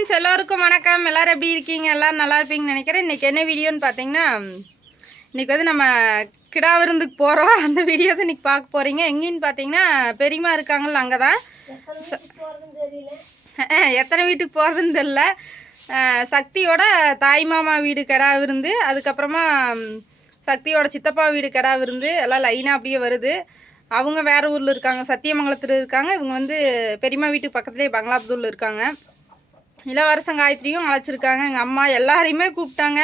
Friends எல்லோருக்கும் வணக்கம். எல்லாரும் எப்படி இருக்கீங்க? எல்லோரும் நல்லா இருப்பீங்கன்னு நினைக்கிறேன். இன்றைக்கி என்ன வீடியோன்னு பார்த்தீங்கன்னா இன்றைக்கி வந்து நம்ம கிடா விருந்துக்கு போகிறோம் அந்த வீடியோ தான் இன்றைக்கி பார்க்க போகிறீங்க எங்கேன்னு பார்த்தீங்கன்னா பெரியம்மா இருக்காங்கல்ல அங்கே தான் எத்தனை வீட்டுக்கு போகிறதுன்னு தெரில சக்தியோட தாய் மாமா வீடு கிடா விருந்து. அதுக்கப்புறமா சக்தியோட சித்தப்பா வீடு கிடா விருந்து. எல்லாம் லைனாக அப்படியே வருது. அவங்க வேறு ஊரில் இருக்காங்க. சத்தியமங்கலத்தில் இருக்காங்க. இவங்க வந்து பெரியம்மா வீட்டுக்கு பக்கத்துலேயே பங்களாபுதூரில் இருக்காங்க. இளவரசன் காயத்ரியும் அழைச்சிருக்காங்க. எங்கள் அம்மா எல்லாரையுமே கூப்பிட்டாங்க.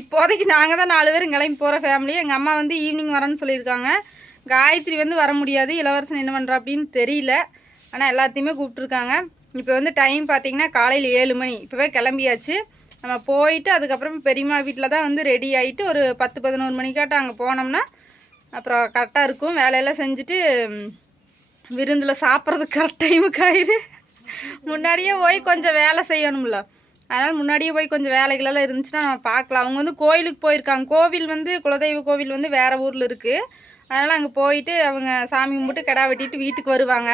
இப்போதைக்கு நாங்கள் தான் நாலு பேரும் கிளம்பி போகிற ஃபேமிலி எங்கள் அம்மா வந்து ஈவினிங் வரேன்னு சொல்லியிருக்காங்க. காயத்ரி வந்து வர முடியாது. இளவரசன் என்ன பண்ணுறா அப்படின்னு தெரியல. ஆனால் எல்லாத்தையுமே கூப்பிட்ருக்காங்க இப்போ வந்து டைம் பார்த்திங்கன்னா காலையில் ஏழு மணி. இப்போவே கிளம்பியாச்சு. நம்ம போயிட்டு அதுக்கப்புறம் பெரியம்மா வீட்டில் தான் வந்து ரெடி ஆகிட்டு ஒரு பத்து பதினோரு மணிக்காட்டம் அங்கே போனோம்னா அப்புறம் கரெக்டாக இருக்கும். வேலையெல்லாம் செஞ்சுட்டு விருந்தில் சாப்பிட்றதுக்கு கரெக்ட் டைமுக்கு ஆயிரு. முன்னாடியே போய் கொஞ்சம் வேலை செய்யணும்ல. அதனால் முன்னாடியே போய் கொஞ்சம் வேலைகளெல்லாம் இருந்துச்சுன்னா நம்ம பார்க்கலாம். அவங்க வந்து கோயிலுக்கு போயிருக்காங்க. கோவில் வந்து குலதெய்வ கோவில் வந்து வேறு ஊரில் இருக்குது அதனால் அங்கே போயிட்டு அவங்க சாமி கும்பிட்டு கிடா வெட்டிட்டு வீட்டுக்கு வருவாங்க.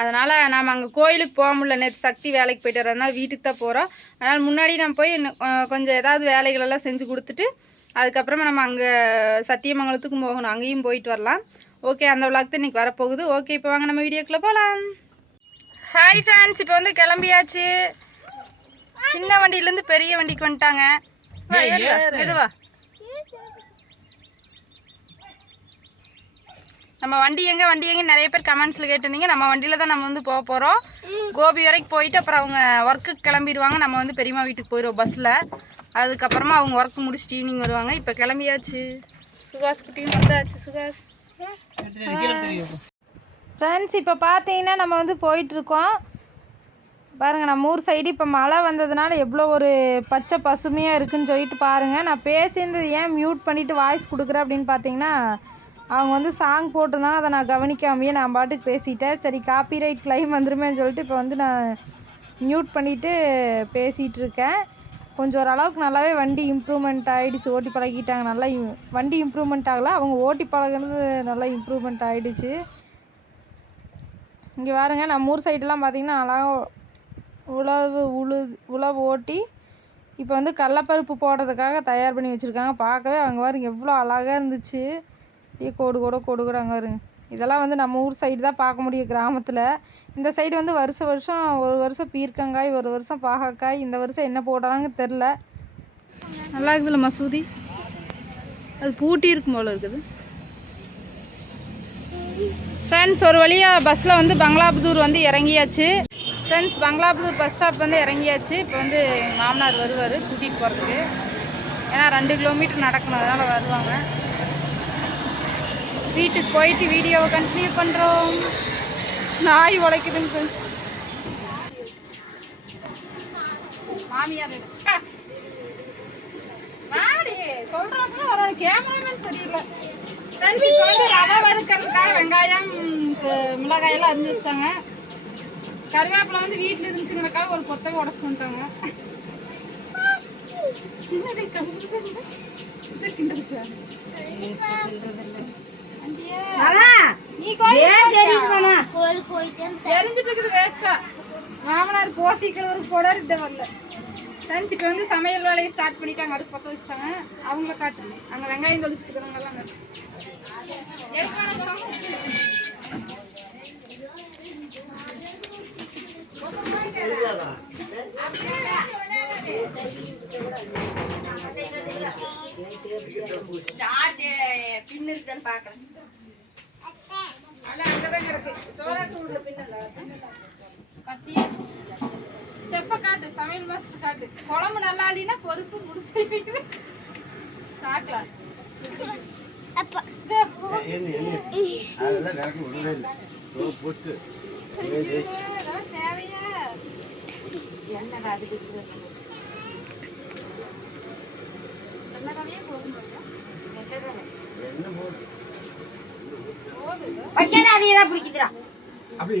அதனால் நாம் அங்கே கோயிலுக்கு போக முடியல. நேற்று சக்தி வேலைக்கு போயிட்டு வரதுனால வீட்டுக்கு தான் போகிறோம் அதனால் முன்னாடி நம்ம போய் இன்னும், கொஞ்சம் ஏதாவது வேலைகளெல்லாம் செஞ்சு கொடுத்துட்டு அதுக்கப்புறமா நம்ம அங்கே சத்தியமங்கலத்துக்கும் போகணும். அங்கேயும் போயிட்டு வரலாம். ஓகே அந்த விளாக் தான் இன்றைக்கி வரப்போகுது. ஓகே இப்போ வாங்க நம்ம வீடியோக்குள்ளே போகலாம் ஹாய் ஃப்ரெண்ட்ஸ் இப்போ வந்து கிளம்பியாச்சு. சின்ன வண்டியிலேருந்து பெரிய வண்டிக்கு வந்துட்டாங்க. மெதுவா. நம்ம வண்டி எங்கே வண்டி எங்கே நிறைய பேர் கமெண்ட்ஸில் கேட்டிருந்தீங்க. நம்ம வண்டியில் தான் நம்ம வந்து போக போகிறோம் கோபி வரைக்கும் போயிட்டு அப்புறம் அவங்க ஒர்க்குக்கு கிளம்பிடுவாங்க. நம்ம வந்து பெரியம்மா வீட்டுக்கு போயிடுவோம் பஸ்ஸில் அதுக்கப்புறமா அவங்க ஒர்க் முடிச்சுட்டு ஈவினிங் வருவாங்க. இப்போ கிளம்பியாச்சு. சுகாஸ் குட்டியும் வந்தாச்சு சுகாஸ் ஃப்ரெண்ட்ஸ் இப்போ பார்த்தீங்கன்னா நம்ம வந்து போயிட்டுருக்கோம். பாருங்கள் நம்ம ஊர் சைடு இப்போ மழை வந்ததுனால எவ்வளோ ஒரு பச்சை பசுமையாக இருக்குன்னு சொல்லிட்டு பாருங்கள் நான் பேசியிருந்தது ஏன் மியூட் பண்ணிவிட்டு வாய்ஸ் கொடுக்குறேன் அப்படின்னு பார்த்தீங்கன்னா அவங்க வந்து சாங் போட்டுருந்தாங்க. அதை நான் கவனிக்காமையே நான் பாட்டுக்கு பேசிட்டேன். சரி காப்பிரைட் கிளைம் வந்துருமேன்னு சொல்லிட்டு இப்போ வந்து நான் மியூட் பண்ணிவிட்டு பேசிகிட்டு இருக்கேன் கொஞ்சம் ஓரளவுக்கு நல்லாவே வண்டி இம்ப்ரூவ்மெண்ட் ஆகிடுச்சு ஓட்டி பழகிட்டாங்க. நல்லா வண்டி இம்ப்ரூவ்மெண்ட் ஆகலை. அவங்க ஓட்டி பழகினது நல்லா இம்ப்ரூவ்மெண்ட் ஆகிடுச்சு இங்கே பாருங்க நம்ம ஊர் சைடெலாம் பார்த்திங்கன்னா அழகாக உழவு உழு உழவு ஓட்டி இப்போ வந்து கடலப்பருப்பு போடுறதுக்காக தயார் பண்ணி வச்சுருக்காங்க. பார்க்கவே அவங்க பாருங்க எவ்வளோ அழகாக இருந்துச்சு. அப்படியே கோடு கூட கோடு கூட அங்கே வருங்க இதெல்லாம் வந்து நம்ம ஊர் சைடு தான் பார்க்க முடியும் கிராமத்தில். இந்த சைடு வந்து வருஷம் வருஷம் ஒரு வருஷம் பீர்க்கங்காய் ஒரு வருஷம் பாகக்காய் இந்த வருஷம் என்ன போடுறாங்கன்னு தெரில நல்லா இருக்குதுல்ல மசூதி? அது பூட்டி இருக்கும் போல இருக்குது. ஃப்ரெண்ட்ஸ் ஒரு வழியாக பஸ்ஸில் வந்து பங்களாபுதூர் வந்து இறங்கியாச்சு. ஃப்ரெண்ட்ஸ் பங்களாபுதூர் பஸ் ஸ்டாப் வந்து இறங்கியாச்சு. இப்போ வந்து எங்கள் மாமனார் வருவார் கூட்டிகிட்டு போகிறதுக்கு ஏன்னா ரெண்டு கிலோமீட்டர் நடக்கணும் அதனால் வருவாங்க. வீட்டுக்கு போயிட்டு வீடியோவை கண்டினியூ பண்ணுறோம் நாய் உழைக்குதுங்க ஃப்ரெண்ட்ஸ் மாமியார் சொல்கிறாங்களோ வாடி வர கேமராமேன் சரியில்லை. ஃப்ரெண்ட்ஸ் இப்போ வந்து ரவை வறுக்கிறதுக்காக வெங்காயம் மிளகாய் எல்லாம் அரிஞ்சு வச்சிட்டாங்க. கருவேப்பிலை வந்து வீட்டில் இருந்துச்சுங்கிறதுக்காக ஒரு கொத்தவை உடச்சு வந்துட்டாங்க? எரிஞ்சிட்டு இருக்குது வேஸ்டா மாமனார் கோசி கிழவருக்கு போடாரு இந்த வரல. ஃப்ரெண்ட்ஸ் இப்போ வந்து சமையல் வேலையை ஸ்டார்ட் பண்ணிட்டாங்க. அடுப்பு பற்ற வச்சுட்டாங்க. அவங்கள காட்டு. அங்கே வெங்காயம் தொளிச்சுட்டு இருக்கிறவங்க எல்லாம் எப்ப வர போறாங்க? அல்ல, அங்கதான் கிடக்கு. சோறாக்கு உள்ள. பத்தியா? செப்ப காட்டு சமையல் மாஸ்டர் காட்டு குழம்பு நல்லா இல்லைன்னா பொறுப்பு முடிச்சு காட்டலாம் இதே போ. அதெல்லாம் நடக்க விடவே இல்லை சோப்பு போட்டு அதுக்கு தான் அப்படி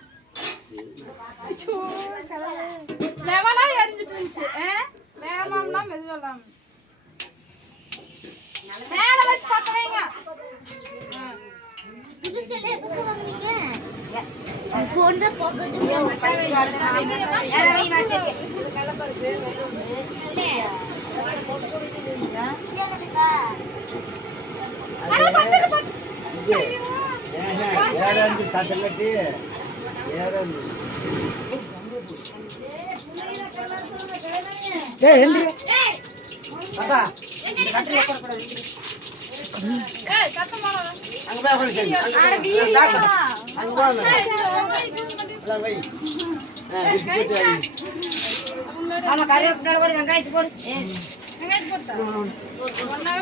லெவலா எரிஞ்சிட்டு இருந்துச்சு? வேகமாம்னா மெதுவெல்லாம் மேல வச்சு பத்த வைங்க. ஏங்க, ஏறாந்து தட்டை கட்டி, ஆமா கருவேப்பிலை போடு. வெங்காயத்து போடு. வெங்காயம் போட்டா ஒன்னாவே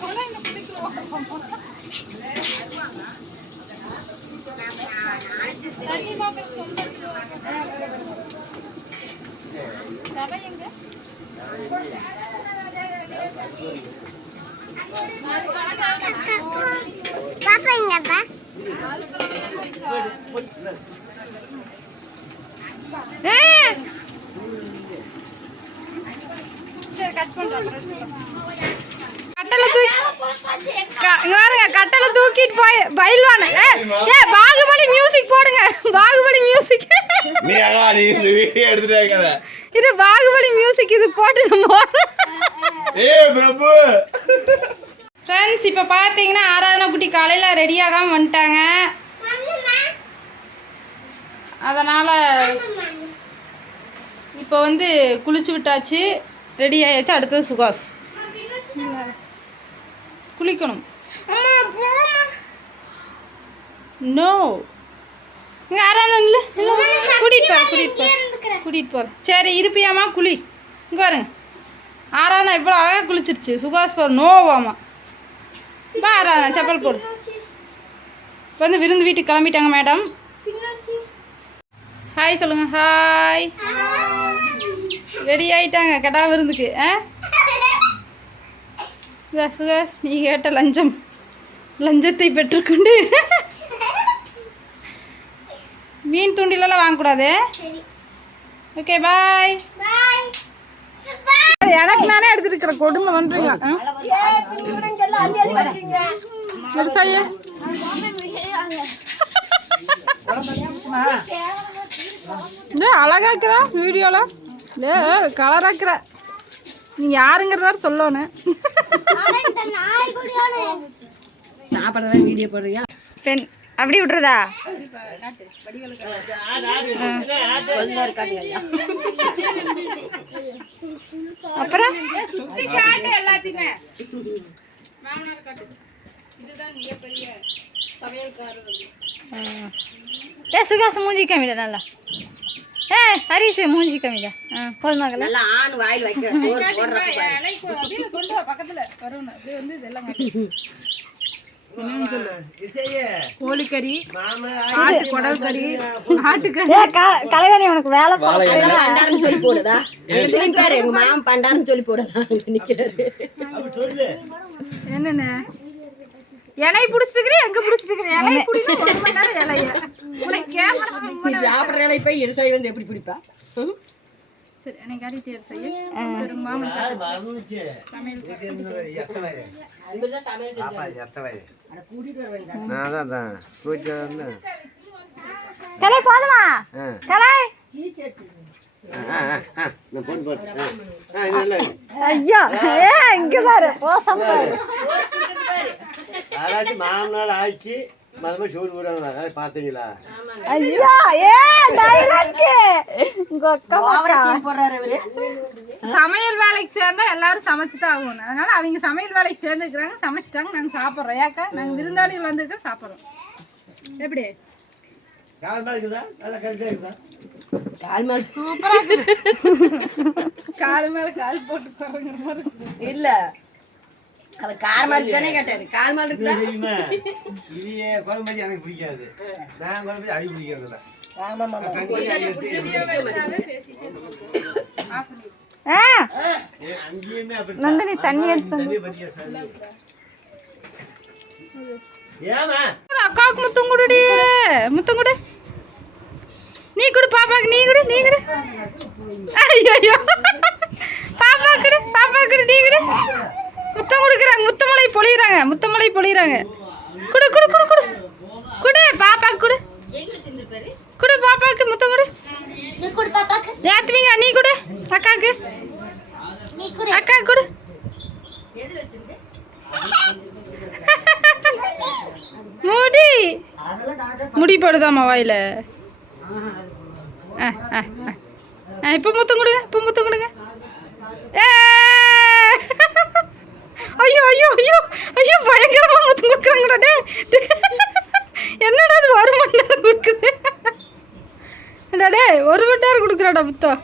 போடலையா? ஓட்டாச்சு கட்டளை தூக்கி இங்க பாருங்க கட்டளை தூக்கிட்டு போய் பயில்வானு. ஏ பாகுபலி மியூசிக் போடுங்க. பாகுபலி மியூசிக் நீ அழகா நீ இந்த வீடியோ எடுத்துட்டு வைக்காத இது பாகுபலி மியூசிக் இது போட்டு நம்ம ஏ பிரபு. ஃப்ரெண்ட்ஸ் இப்போ பார்த்தீங்கன்னா ஆராதனா குட்டி காலையில் ரெடியாகாம வந்துட்டாங்க. அதனால் இப்போ வந்து குளிச்சு விட்டாச்சு ரெடி ஆயாச்சு அடுத்தது சுகாஸ். குளிக்கணும். நோ இங்கே ஆராதனா இல்லை? கூட்டிகிட்டு போகிறேன் கூட்டிகிட்டு போகிறேன் கூட்டிகிட்டு போகிறேன் சரி இருப்பியாம்மா குளி. இங்கே பாருங்க. ஆராதனா இவ்வளோ அழகாக குளிச்சிருச்சு. சுகாஸ் பாரு நோவாமா ஆராதனா செப்பல் போடு. இப்போ வந்து விருந்து வீட்டுக்கு கிளம்பிட்டாங்க மேடம் ஹாய் சொல்லுங்க. ஹாய் ரெடி ஆயிட்டாங்க கடா விருந்துக்கு ஆ? சுகாஸ் நீ கேட்ட லஞ்சம். லஞ்சத்தை பெற்றுக்கொண்டு. மீன் தூண்டிலெல்லாம் வாங்கக்கூடாது. ஓகே பாய் எனக்கு நானே எடுத்துருக்கிற கொடுமை பண்ணுறீங்க சரியா இல்லை அழகாக்குறா வீடியோவில் இல்லை கலராக்குற. நீ யாருங்கிறதா சொல்லணும். சாப்பிட்றதா வீடியோ போடுறியா? பெண் அப்படி விட்டுறதா? அப்புறம்? சுத்தி காட்டு. எல்லாத்தையுமே ஏ சுகாசம் மூஞ்சி காமிடா நல்லா. ஏ ஹரிசு மூஞ்சி காமிடா. ஆ போதுமாக்கல நல்லா ஆண் வாயில் வைக்க சோறு போடுறப்ப பாரு. பக்கத்துல. வருவணும் அப்படியே வந்து இதெல்லாம் இசையே. கோழிக்கறி மாமா ஆட்டு குடல் கறி ஆட்டுக்கறி கலைவாணி உனக்கு வேலை பண்டாருன்னு சொல்லி போடுதா? பாரு எங்க மாமன் பண்டாருன்னு சொல்லி போடுதா? நிக்கிறாரு சொல்லு என்னென்ன இலை பிடிச்சிருக்கிறேன் எங்க பிடிச்சிருக்கிறேன் இலை பிடிக்கும் ஒரு மணி நேரம் இலைய. உனக்கு கேமரா நீ சாப்பிட்ற இலை போய் இருசாய் வந்து எப்படி பிடிப்பா? சரி என்னை செய்ய. மாமன் சமையல் கலை போதுமா? கலை ஐயா ஏ இங்க பாரு? ஆச்சு மறுபடியும் சூடு ஐயா ஏ டைலாக் உங்க சமையல் வேலைக்கு சேர்ந்தா எல்லாரும் சமைச்சு தான் ஆகணும். அதனால அவங்க சமையல் வேலைக்கு சேர்ந்துக்கிறாங்க சமைச்சிட்டாங்க. நாங்க சாப்பிட்றோம். ஏக்கா நாங்க விருந்தாளிகள் வந்திருக்கோம் சாப்பிட்றோம். எப்படி? நல்லா கழிச்சா இருக்குதா? கால் மேல சூப்பரா கால் மேல கால் போட்டு மாதிரி. இல்ல. அது கால் மேல தானே கேட்டாரு. கால் மேல இருக்குதா? இது குழம்பு எனக்கு பிடிக்காது. நான் குழம்பு அது பிடிக்கிறது இல்லை நந்தினி தண்ணி அக்காவுக்கு முத்தம் கொடுடி முத்தம் கொடு. நீ கொடு பாப்பாக்கு நீ கொடு நீ கொடு. ஐயோ பாப்பா கொடு பாப்பா கொடு நீ கொடு. முத்தம் கொடுக்குறாங்க முத்தமலை பொழியிறாங்க முத்தமலை பொழியிறாங்க. குடு குடு குடு குடு. குடு பாப்பாக்கு குடு. குடு பாப்பாக்கு முத்தம் கொடு. யாத்மிகா நீ கொடு அக்காக்கு. அக்கா கொடு. முடி. முடி போடுதாம்மா வாயில. ஆ ஆ ஆ. ஆ இப்போ முத்தம் கொடுங்க இப்போ முத்தம் கொடுங்க ஐயோ ஐயோ ஐயோ ஐயோ பயங்கரமாக முத்தம் கொடுக்குறாங்கடா டே டே. என்னடா அது ஒரு மணி நேரம் கொடுக்குது டே ஒரு மணி நேரம் கொடுக்குறாடா முத்தம்